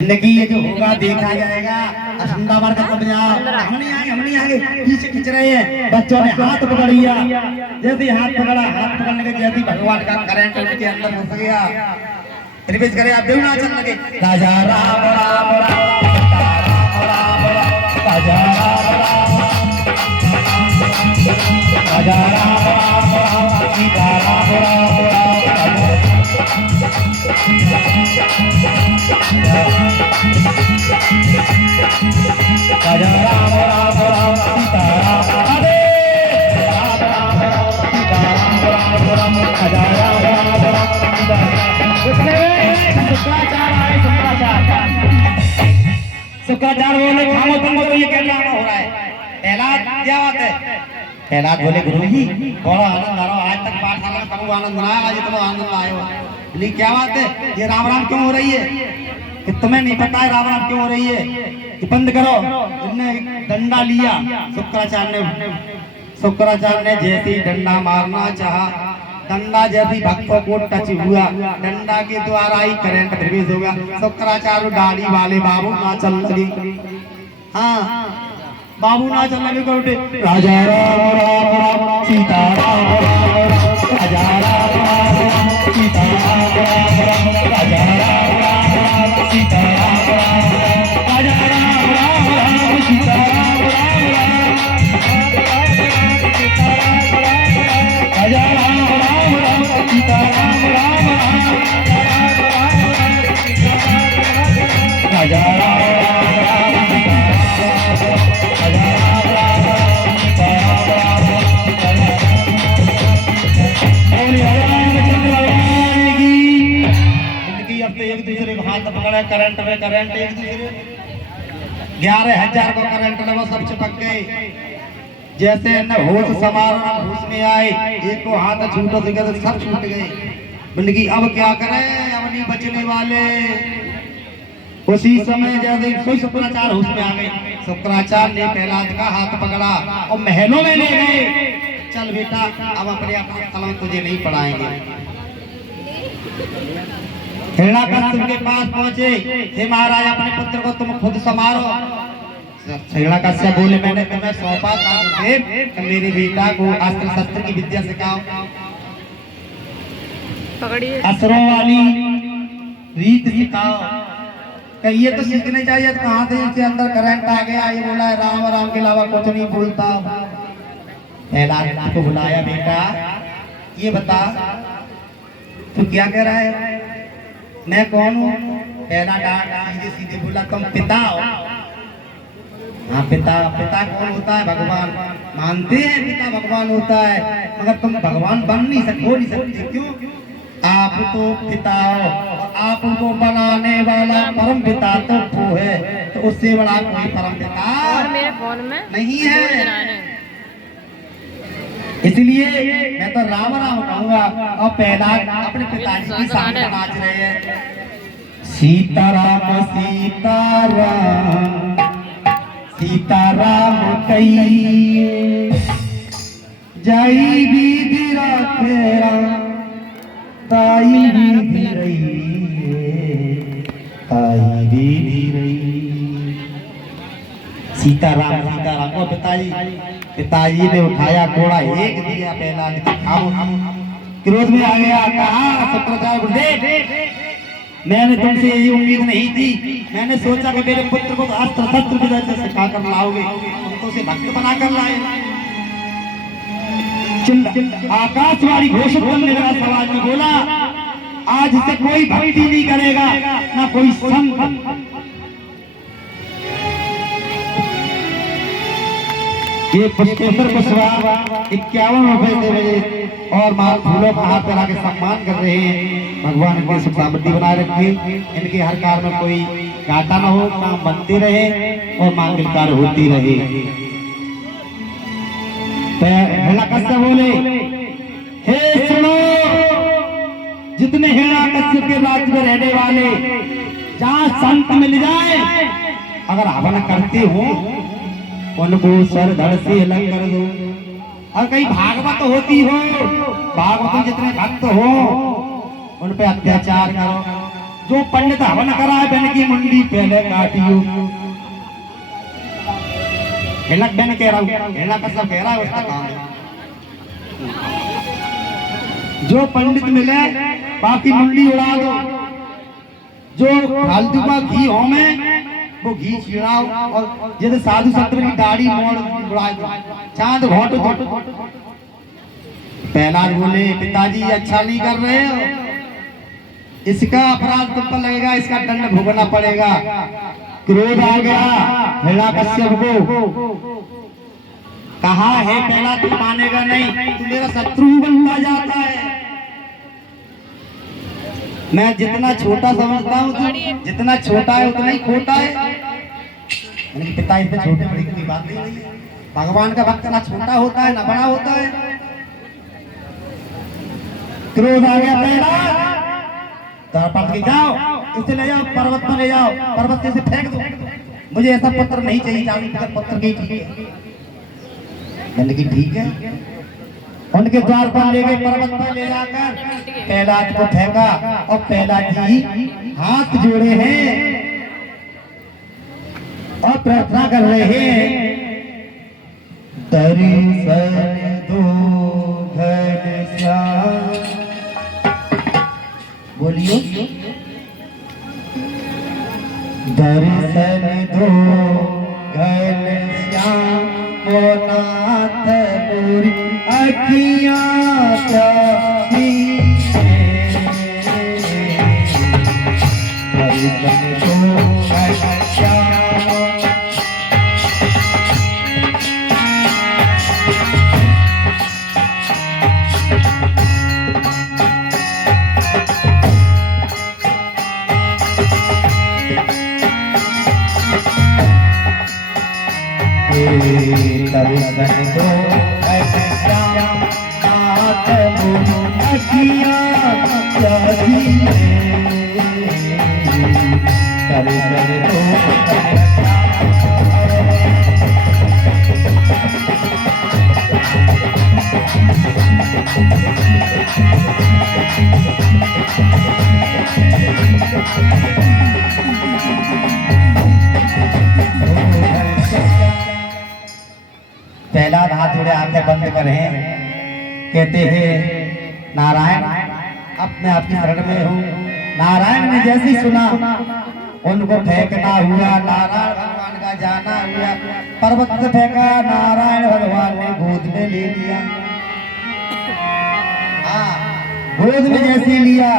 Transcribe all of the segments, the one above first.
जिंदगी ये जो होगा देखा जाएगा। असंदा बार का कब जाओ, हम नहीं आगे पीछे खींच रहे हैं। बच्चों ने हाथ पकड़ लिया, जैसे हाथ पकड़ा, हाथ पकड़ने के जैसे भगवान का करंट उनके अंदर घुस गया। रिपीट करें आप, देव नाचन लगे। राजा राम राम राम राम राजा राम राजा राम सीता राम राजा राम राम सीता राम सीता राम राजा राम शुक्राचार्य बोले खामो तुमको तो ये क्या ड्रामा हो रहा है। प्रहलाद क्या बात है। प्रहलाद बोले गुरु जी बड़ा आनंद आ रहा है, आज तक पाठशाला में कभी आनंद बनाया, आज इतना आनंद आए हो। बोली क्या बात है, ये राम राम क्यों हो रही है कि तुम्हें नहीं पता है राम राम क्यों हो रही है। कि बंद करो। इनने डंडा लिया, शुक्राचार्य ने जैसे ही डंडा मारना चाहा, डंडा जैसी भक्तों को टच हुआ, डंडा के द्वारा ही करंट प्रवेश हो गया। शुक्राचार्य दाढ़ी वाले बाबू नाचल लगे। हाँ बाबू नाचल लगे को उठे। राजा राम राम राम सीता राम राजा राम राम सीता राम राजा राम राम सीता राम राजा राम राम सीता राम राजा राम सीता राम राजा एक दूसरे को हाथ पकड़ा, करंट में करंट एक दूसरे 11,000 को करंट लगा, सब चिपक गए। जैसे न होश समारोह होश में आए, एक को हाथ छूटो तो सब छूट गए। बंदगी अब क्या करें, अब नहीं बचने वाले। उसी समय जैसे कोई शुक्राचार्य होश में आ गए। शुक्राचार्य ने प्रहलाद का हाथ पकड़ा और महलों में ले गए। चल बेटा अब अपने स्थल तुझे नहीं पढ़ाएंगे। हिरण्याकश्यप के पास पहुंचे, हे महाराज अपने पुत्र को तुम खुद संभालो। हिरण्याकश्यप बोले मैंने तुम्हें सौंपा था कि मेरे बेटा को अस्त्र शस्त्र की विद्या सिखाओ, असरों वाली रीत सिखाओ। ये तो सीखने चाहिए, तो कहाँ से इसके अंदर करंट आ गया। ये बोला राम राम के अलावा कुछ नहीं बोलता। प्रहलाद को बुलाया, बेटा ये बता तू क्या कह रहा है, मैं कौन हूँ। प्रहलाद सीधे सीधे बोला तुम पिता हो। हाँ पिता, पिता कौन होता है, भगवान। मानते हैं पिता भगवान होता है, मगर तुम भगवान बन नहीं सकते, हो नहीं सकते। क्यों, आप तो पिता हो, आपको बनाने वाला परम पिता तो वो है, तो उससे बड़ा कोई परम पिता और मेरे फोन में नहीं है। इसलिए मैं तो राम राम कहूंगा। और प्रहलाद अपने पिताजी की सामने नाच रहे हैं। सीताराम सीताराम सीताराम कई जाई भी तेरा ताई भी रही ताई भी रही। सीताराम सीताराम को पिताजी ने उठाया, घोड़ा एक दिया प्रहलाद, क्रोध में आ गया। कहा शुक्राचार्य मैंने तुमसे ये उम्मीद नहीं थी। मैंने सोचा कि मेरे पुत्र को अस्त्र शस्त्र विद्या से सिखा कर लाओगे, तुम तो उसे भक्त बना कर लाए। आकाशवाणी घोषित करने लगा, समाज में बोला आज से कोई भक्ति नहीं करेगा ना कोई संत। ये पुष्पेंद्र कुशवाहा 51 रुपए दे बजे और माल फूलों का हाथ फैला के सम्मान कर रहे हैं। भगवान इनकी सुख समृद्धि बनाए रखे, इनके हर कार्य में कोई घाटा न हो, काम बनते रहे और मांगलिक कार्य होती रहे। हिरण्याकश्यप बोले हे सुनो, जितने हिरण्याकश्यप के राज्य में रहने वाले, जहाँ संत मिल जाए अगर हवन करते हो उनको सर धड़ से अलग कर दो। और कहीं भागवत होती हो, भागवत जितने भक्त हो उन पे अत्याचार करो, जो पंडित हवन कराए बहन की मुंडी पहले काटियो। हिलक बहन कह रहा हूँ, हिलक का सब कह रहा है उसका काम है। जो पंडित मिले बाकी मुंडी उड़ा दो, जो फालतू का घी हो में वो घी छिड़ाओ, और जैसे साधु संत की दाढ़ी मोड़ उड़ा दो, चांद घोट दो। प्रहलाद बोले पिताजी अच्छा नहीं कर रहे हो, इसका अपराध तुम पर लगेगा, इसका दंड भुगतना पड़ेगा। क्रोध आ गया हिरण्यकश्यप को, कहा है पहला तू मानेगा नहीं, तू मेरा शत्रु बनता जाता है। मैं जितना छोटा समझता हूँ तू जितना छोटा है उतना ही खोटा है। पिता इतने छोटे बड़े की बात नहीं है, भगवान का भक्त ना छोटा होता है ना बड़ा होता है। क्रोध आ गया पहला, पकड़ के जाओ, इसे ले जाओ पर्वत पर ले जाओ, पर्वत से फेंक दो, मुझे ऐसा पत्र नहीं चाहिए, चांदी का पत्र की ठीक है। लेकिन ठीक है, उनके द्वार पर ले गए, पर्वत पर ले जाकर प्रहलाद को फेंका, और प्रहलाद जी हाथ जोड़े हैं और प्रार्थना कर रहे हैं, दर्शन दो घनश्याम। बोलियो, दर्शन दो घनश्याम नाथ पूरी अखियां प्यासी दर्शन दो घनश्याम। दर्शन दो घनश्याम नाथ पूरी अखियां प्यासी दर्शन दो प्रहलाद हाथ जोड़े आंखें बंद करे, कहते हैं नारायण अब मैं आपकी शरण में हूँ। नारायण ने जैसे ही सुना उनको फेंकना हुआ, नारायण भगवान का जाना हुआ, पर्वत से फेंका, नारायण भगवान ने गोद में ले लिया। गोद में जैसे लिया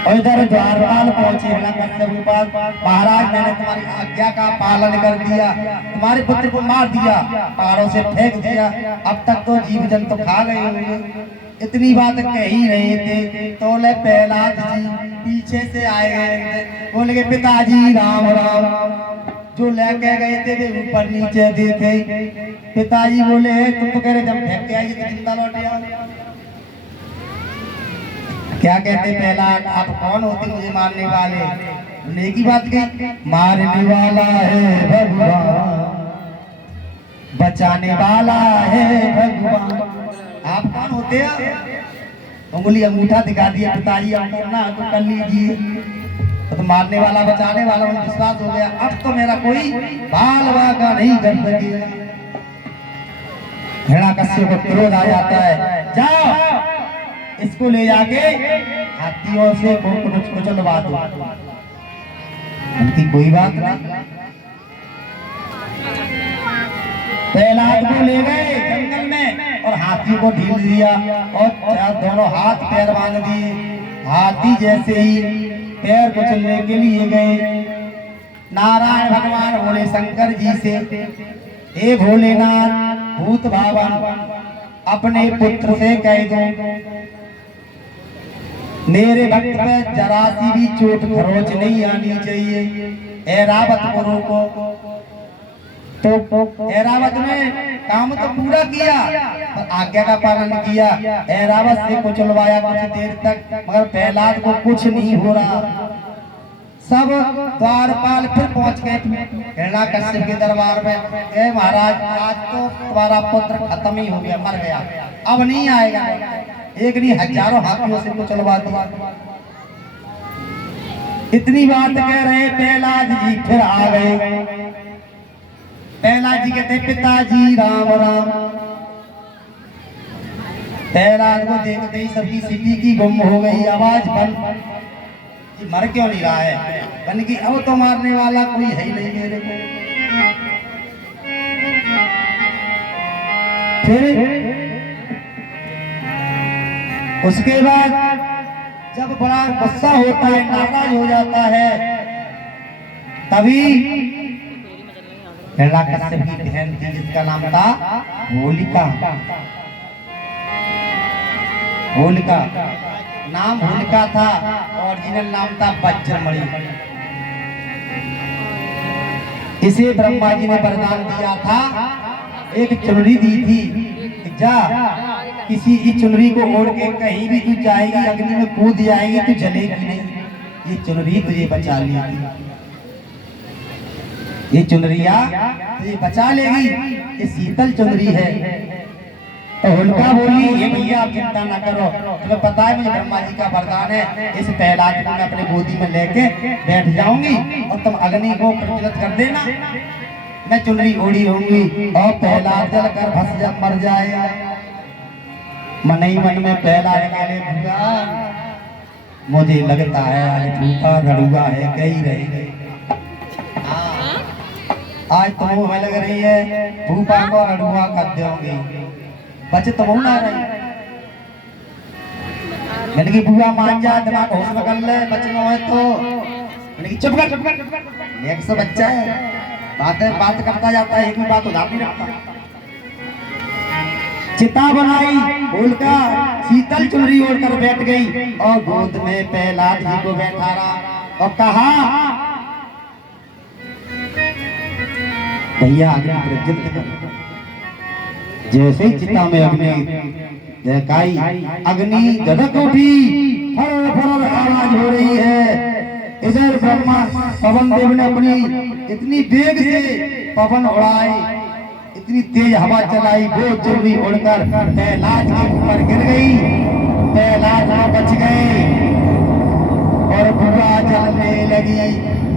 और इधर द्वारपाल पहुंचे हिरण्यकश्यप के पास, महाराज मैंने तुम्हारी आज्ञा का पालन कर दिया, तुम्हारे पुत्र को मार दिया, पहाड़ों से फेंक दिया, अब तक तो जीव जंतु खा गए होंगे। इतनी बात कह ही रहे थे तो ले प्रहलाद जी पीछे से आए गए, बोले के पिताजी राम राम। जो लेके गए थे वे ऊपर नीचे देखे, पिताजी बोले तुम तो कह रहे जब फेंक के आई तो जिंदा लौटे आओ। क्या कहते प्रहलाद आप कौन होते मुझे मारने वाले? बोले की बात कही, मारने वाला है भगवान, बचाने वाला है भगवान, आप कौन होते हैं? उंगली अंगूठा दिखा दिया, पिताजी आप करना तो कर लीजिए। तो मारने वाला बचाने वाला मुझे विश्वास हो गया, अब तो मेरा कोई बाल वाका नहीं कर सकेगा। हिरण्यकश्यप को क्रोध आ जाता है, जाओ इसको ले जाके हाथियों से कुचलवा दो। उनकी कोई बात नहीं, प्रहलाद को ले गए जंगल में और हाथी को ढील दिया और दोनों हाथ पैर बांध दिए। हाथी जैसे ही पैर कुचलने के लिए गए, नारायण भगवान बोले शंकर जी से, हे भोलेनाथ भूत भावन अपने पुत्र से कह दो मेरे भक्त पे जरा सी भी चोट खरोच नहीं आनी चाहिए। ऐरावत को रोको। तो ऐरावत ने काम तो पूरा किया पर आज्ञा का पालन किया। ऐरावत से कुचलवाया कुछ देर तक, मगर प्रहलाद को कुछ नहीं हो रहा। सब द्वारपाल फिर पहुंच गए हिरण्यकश्यप के दरबार में, ए महाराज आज तो तुम्हारा पुत्र खत्म ही हो गया, मर गया, अब नहीं आएगा। एक नहीं हजारों हाथियों से कुचलवा दिया। इतनी बात कह रहे प्रहलाद जी फिर आ गए। प्रहलाद जी कहते पिताजी राम राम। प्रहलाद को देखते ही सबकी सीटी की गुम हो गई, आवाज बंद। ये मर क्यों नहीं रहा है? बन की अब तो मारने वाला कोई है ही नहीं मेरे को। फिर उसके बाद जब बड़ा गुस्सा होता है, नाराज हो जाता है, तभी हिरण्यकश्यप की बहन थी जिसका नाम था होलिका। होलिका नाम होलिका था, ओरिजिनल नाम था वज्रमणि। इसे ब्रह्मा जी ने वरदान दिया था, एक चुनरी दी थी, जा किसी की चुनरी को ओढ़ के कहीं भी तू जाएगी, अग्नि में कूद जाएगी, तू जलेगी नहीं। ये चुनरी तुझे बचा लेगी, ये चुनरिया तुझे बचा लेगी, ये शीतल चुनरी है। तो होलिका बोली ये भैया आप चिंता ना करो, तुम्हें पता है मुझे ब्रह्मा जी का वरदान है, इस प्रहलाद को मैं अपने गोदी में लेके बैठ जाऊंगी और तुम अग्नि को प्रज्वलित कर देना, मैं चुनरी ओढ़ी होंगी और प्रहलाद जल कर भस जब मर जाएगा। मन ही मन में प्रहलाद काले भूखा, मुझे लगता है आज भूखा रड़ुआ है कहीं रहेंगे। आज तुम हमें लग रही है भूपा को रड़ुआ कर दोगे, बच्चे तो ना रही। मैंने की बुआ मान जा, दिमाग होश में कर ले, बच्चे में है तो मैंने की चुप कर। एक सौ बच्चा है, बात करता जाता है, एक भी बात उधार नहीं रखता। चिता बनाई, होलिका शीतल चुनरी ओढ़कर बैठ गई और गोद में प्रहलाद जी को बैठा रहा और कहा भैया अग्नि प्रज्वलित कर। जैसे ही चिता में अग्नि देखाई, अग्नि गदक उठी, फर फर आवाज हो रही है। इधर ब्रह्मा पवन देव ने अपनी इतनी वेग से पवन उड़ाई, इतनी तेज हवा चलाई, वो चुनरी उड़कर प्रहलाद के ऊपर गिर गई। प्रहलाद बच गए और बुआ जलने लगी।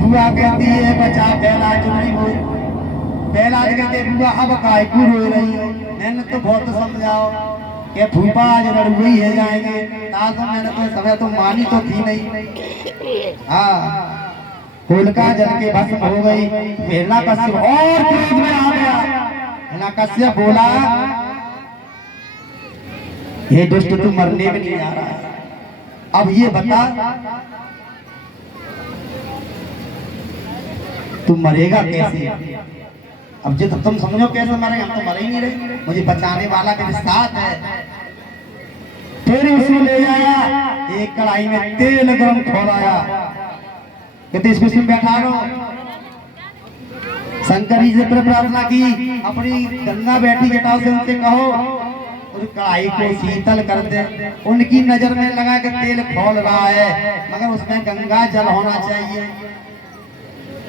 बुआ कहती है बचा प्रहलाद चुनरी को। प्रहलाद कहते बुआ अब काय को रो रही हो, मैंने तो बहुत समझाओ कि फूफा आज रड़ुई है जाएंगे, ताकि मैंने तो समय तो मानी तो थी नहीं। हाँ होलिका जल के भस्म हो गई। हिरण्यकश्यप और क्रोध में आ गया। हिरण्यकश्यप बोला ये दुष्ट तू मरने में नहीं आ रहा है, अब ये बता तू मरेगा कैसे? अब जो तुम समझो कैसे मरेंगे, हम तो मर ही नहीं रहे, मुझे बचाने वाला मेरे साथ है। फिर उसको ले जाया, एक कढ़ाई में तेल गरम खोलाया, कहते इसको इसमें बैठा लो। शंकर जी से प्रार्थना की, अपनी गंगा बैठी बेटाओं से उनसे कहो उस कढ़ाई को शीतल कर दे। उनकी नजर में लगा कि तेल खोल रहा है मगर उसमें गंगा जल होना चाहिए।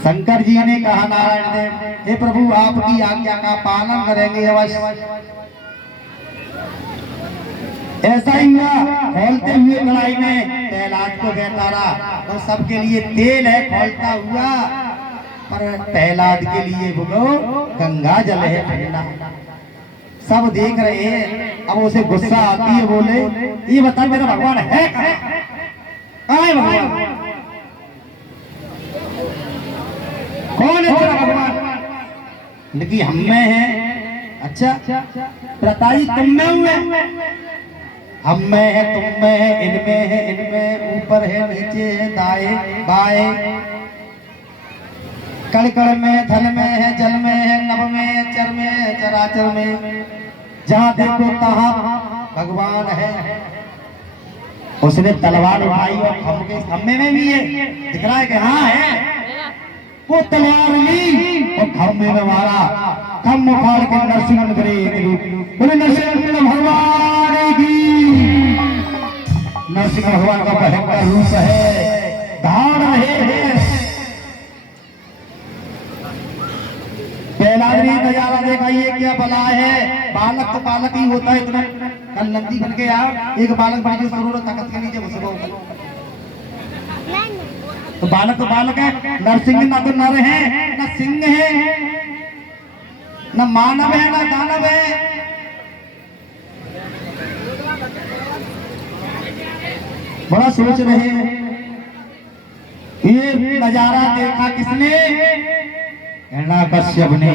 शंकर जी ने कहा नारायण देव, हे प्रभु आपकी आज्ञा का पालन करेंगे अवश्य। ऐसा ही हुआ, खोलते हुए कढ़ाई में प्रहलाद को बैठा रहा तो सबके लिए तेल है खोलता हुआ, पर प्रहलाद के लिए वो गंगा जल है ठंडा। सब देख रहे हैं। अब उसे गुस्सा आती है, बोले ये बता मेरा भगवान है कहाँ है भगवान? कौन है तेरा भगवान? लेकिन हम में है। अच्छा प्रताई तुम में हुए? हम में है, तुम में है, इनमें है, इनमें, ऊपर है, नीचे है, दाएं बाएं, कण कण में, थल में है, जल में है, नभ में, चर में, चराचर में, जहाँ देखो तहाँ भगवान है। उसने तलवार उठाई और खम्भे में भी है, दिख रहा है कि हाँ है। वो तलवार ली और खम्भे में मारा, खम्भ उखाड़ के नरसिंह करे बोले नरसिंह भगवान की। नरसिंह भगवान का भयंकर रूप है, धार रहे हैं। प्रहलाद ने नजारा देखा, ये क्या बला है? बालक तो बालक ही होता है, इतना कल नंदी बन के यार एक बालक बन के जरूरत ताकत के नीचे घुस गया। तो बालक है, नरसिंह ना तो नर है न सिंह है, न मानव है न दानव है। बड़ा सोच रहे हैं। ये नजारा देखा किसने? हिरण्याकश्यप ने।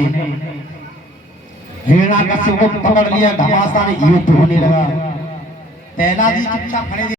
हिरण्याकश्यप को पकड़ लिया, घमासान युद्ध होने लगा। पहला जी चुपचाप खड़े